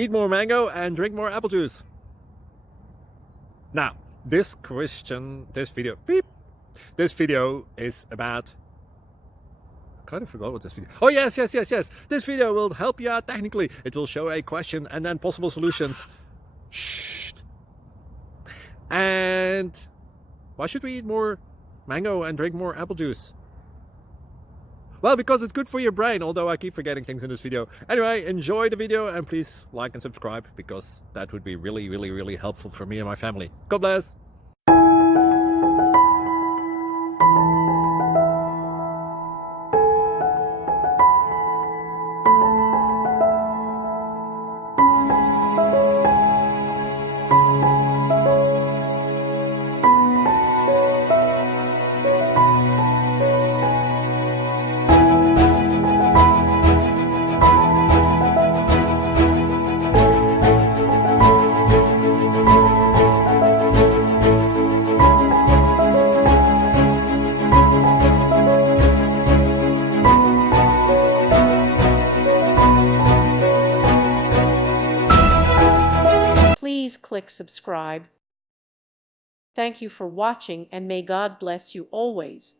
eat more mango and drink more apple juice. Now, this video is about... I kind of forgot what this video... Oh, yes. This video will help you out technically. It will show a question and then possible solutions. Shh. And why should we eat more mango and drink more apple juice? Well, because it's good for your brain, although I keep forgetting things in this video. Anyway, enjoy the video and please like and subscribe, because that would be really helpful for me and my family. God bless! Please click subscribe. Thank you for watching and may God bless you always.